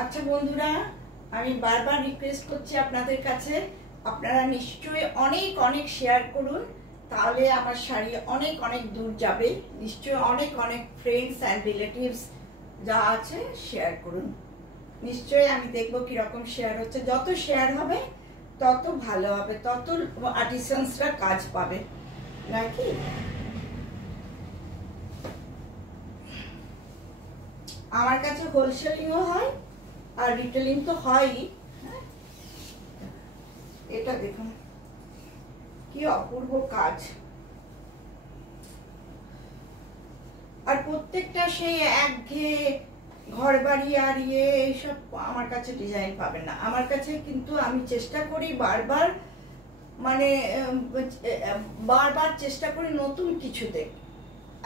আচ্ছা বন্ধুরা, আমি বারবার রিকোয়েস্ট করছি আপনাদের কাছে, আপনারা নিশ্চয়ই অনেক অনেক শেয়ার করুন, তাহলে আমার শাড়ি অনেক অনেক দূর যাবে। নিশ্চয়ই অনেক অনেক ফ্রেন্ডস অ্যান্ড রিলেটিভস যা আছে শেয়ার করুন। নিশ্চয়ই আমি দেখবো কিরকম শেয়ার হচ্ছে। যত শেয়ার হবে তত ভালো হবে, তত আর্টিসানসরা কাজ পাবে নাকি। আমার কাছে হোলসেলিংও হয় আর রিটেলিং তো হয়ই। এটা দেখুন কি অপূর্ব কাজ, আর প্রত্যেকটা সেই একঘেয়ে ঘর বাড়ি আর এইসব আমার কাছে ডিজাইন পাবেন না। আমার কাছে কিন্তু আমি চেষ্টা করি বারবার, মানে বারবার চেষ্টা করি নতুন কিছুতে,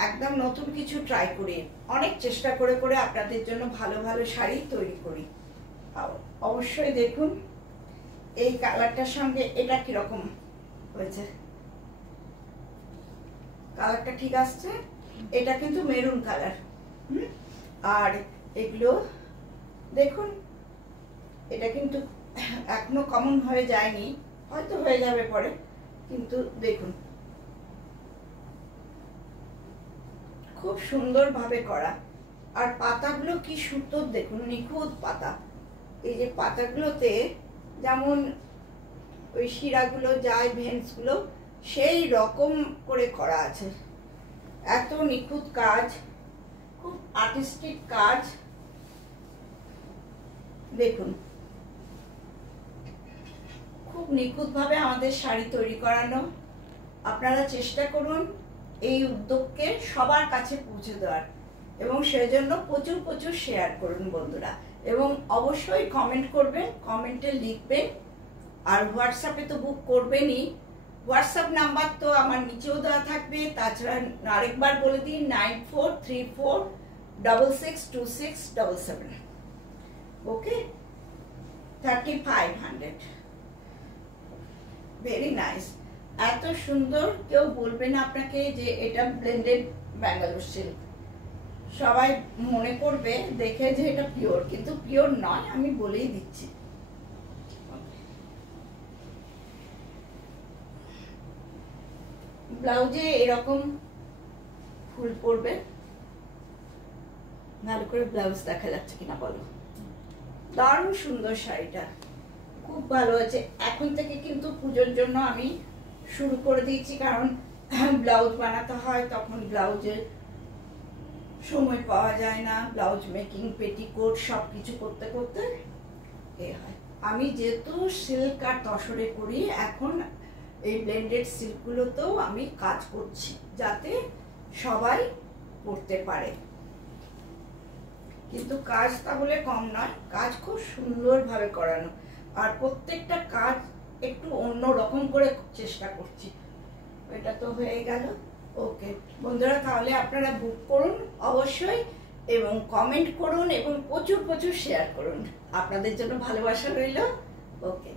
একদম নতুন কিছু ট্রাই করি, অনেক চেষ্টা করে করে আপনাদের জন্য ভালো ভালো শাড়ি তৈরি করি। অবশ্যই দেখুন এই কালারটার সঙ্গে এটা কিরকম হয়েছে, কালারটা ঠিক আসছে। এটা কিন্তু মেরুন কালার, আর এগুলো দেখুন, এটা কিন্তু এখনো কমন হয়ে যায়নি, হয়তো হয়ে যাবে পরে, কিন্তু দেখুন খুব সুন্দরভাবে করা। আর পাতাগুলো কি সুন্দর দেখুন, নিখুঁত পাতা। এই যে পাতাগুলোতে যেমন ওই শিরাগুলো যায়, ভেন্সগুলো সেই রকম করে করা আছে। এত নিখুঁত কাজ, খুব আর্টিস্টিক কাজ। দেখুন খুব নিখুঁতভাবে আমাদের শাড়ি তৈরি করানো। আপনারা চেষ্টা করুন এই উদ্যোগকে সবার কাছে পৌঁছে দেওয়ার, এবং সেজন্য প্রচুর প্রচুর শেয়ার করুন বন্ধুরা, এবং অবশ্যই কমেন্ট করবেন, কমেন্টে লিখবেন। আর হোয়াটসঅ্যাপে তো বুক করবেনই, হোয়াটসঅ্যাপ নাম্বার তো আমার নিচেও দেওয়া থাকবে। তাছাড়া আরেকবার বলে দিই, 9434662677। ওকে, 3500। Very nice. এত সুন্দর, কেউ বলবে না আপনাকে যে এটা ব্লেন্ডেড ব্যাঙ্গালোর সিল্ক। সবাই মনে করবে দেখে যে এটা পিওর, কিন্তু পিওর নয়, আমি বলেই দিচ্ছি। ব্লাউজে এরকম ফুল পড়বে। ভালো করে ব্লাউজ দেখা যাচ্ছে কিনা বলো। দারুণ সুন্দর শাড়িটা, খুব ভালো আছে। এখন থেকে কিন্তু পুজোর জন্য আমি শুরু করে দিয়েছি, কারণ ব্লাউজ বানাতে হয়, তখন ব্লাউজের সময় পাওয়া যায় না। ব্লাউজ মেকিং, পেটিকোট সব কিছু করতে করতে এ হয়। আমি যেহেতু সিল্ক আর তসরে করি, এখন এই ব্লেন্ডেড সিল্কগুলোতেও আমি কাজ করছি, যাতে সবাই করতে পারে। কিন্তু কাজ তাহলে কম নয়, কাজ খুব সুন্দরভাবে করানো, আর প্রত্যেকটা কাজ একটু অন্য রকম করে চেষ্টা করছি। এটা তো হয়ে গেল। ওকে বন্ধুরা, তাহলে আপনারা বুক করুন অবশ্যই, এবং কমেন্ট করুন, এবং প্রচুর প্রচুর শেয়ার করুন। আপনাদের জন্য ভালোবাসা রইল। ওকে।